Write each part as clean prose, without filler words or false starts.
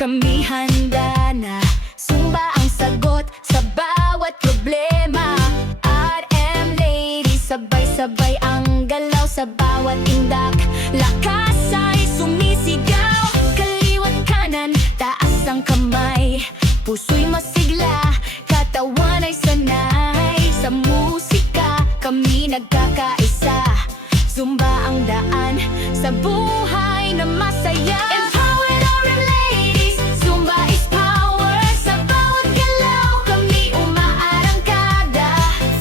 Kami handa na, Zumba ang sagot sa bawat problema. RM ladies, sabay-sabay ang galaw sa bawat indak. Lakas ay sumisigaw, kaliwat kanan, taas ang kamay. Puso'y masigla, katawan ay sanay. Sa musika, kami nagkakaisa. Zumba ang daan sa buhay na masaya. Empowered RM ladies, Zumba is power. Sa bawat galaw, kami umaarangkada.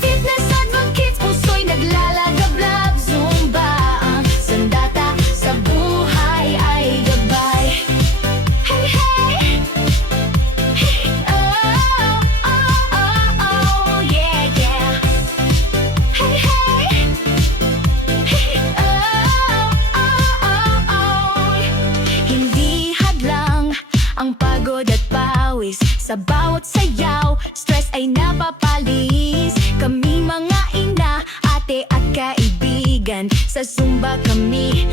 Fitness advocates, puso'y naglalagablab. Zumba ang sandata, sa buhay ay gabay. Hey, hey! Hey, oh, oh, oh, oh, yeah, yeah. Hey, hey! Hindi hadlang ang pagod at pawis. Sa bawat sayaw, stress ay napapalis. Kami mga ina, ate at kaibigan, sa Zumba kami